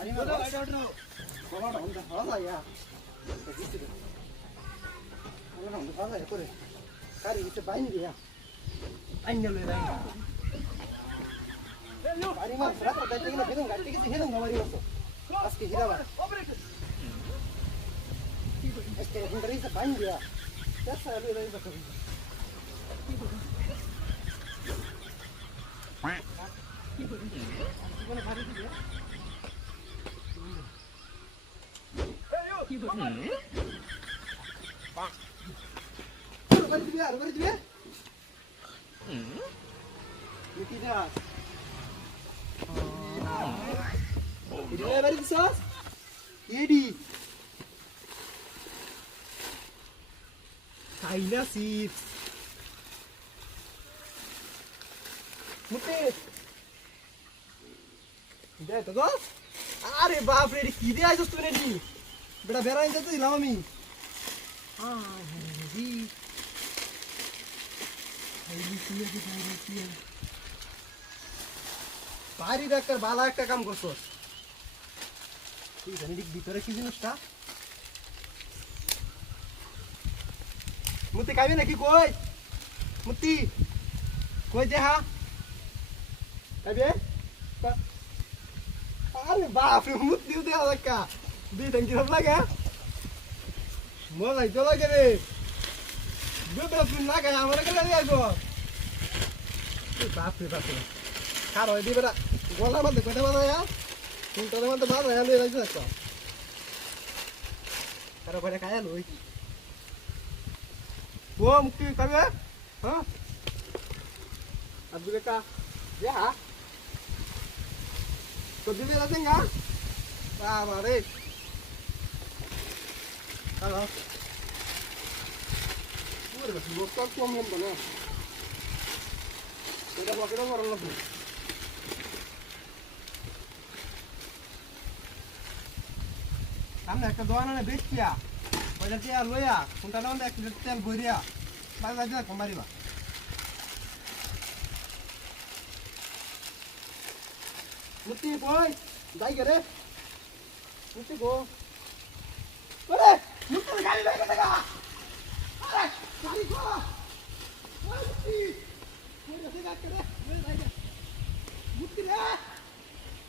গাড়ি মার বাবা ঢঙ্গা খাওয়া যায় আমরা ঢঙ্গা খাওয়া যায় করে গাড়ি গেছে বাইন দিয়া আইন লই রাই গাড়ি মার রাত দাইতে গেলে হেদুম গাড়ি গেছে হেদুম গাড়ি মারছো আজকে হিরাবা আজকে গাড়ি গেছে বাইন দিয়া কেসা লই রাই বাকা জীবনে ভারী দিবে কি বল বাড়ি দিবে আর বাড়ি দিবে কি যা ইরে বাড়ি দিছস এডি খাইলা চিপস মুতে দে তো গো আরে বাপ রে কি দে আইছস তুই রেডি বেটা বেরাই যেতে দিলাম আমি জি বাড়ি ডাক্তার বালা একটা কাম করছস তুই জানি ভিতরে কি জিনিসটা মুতি খাবি নাকি কই মুতি কই দে হা খাবি আরে বাপ রে মুতি দে আলাকা দুই টঙ্কি সব লাগে মলাই তো লাগে রে দুটো পিন লাগে আমার কাছে আইবো বাপ রে কারো দি বেটা গলার মধ্যে কয়টা বাজায়া কোনটার মধ্যে বাজায়া লই রাখছ একটা কারো কয়টা খায়া লই ও মুক্তি করবে হ্যাঁ আব্দুল কা যা তো দিবে রাতেঙ্গা বাবা রে হ্যালো পুরো বস লোক তো কম কম না এটা পকেটে ভরা লাগবে সামনে একটা দোকান আছে বেচিয়া ওইটা টিয়া লইয়া কোনটা নাম এক লিটার তেল ভরিয়া বাজার যা কমারিবা মুতি কই যাই গে রে মুতি গো ওরে মুতি গাড়ি লাগা টাকা আরে গাড়ি কো মুতি কই রে গাড়ি করে মুতি রে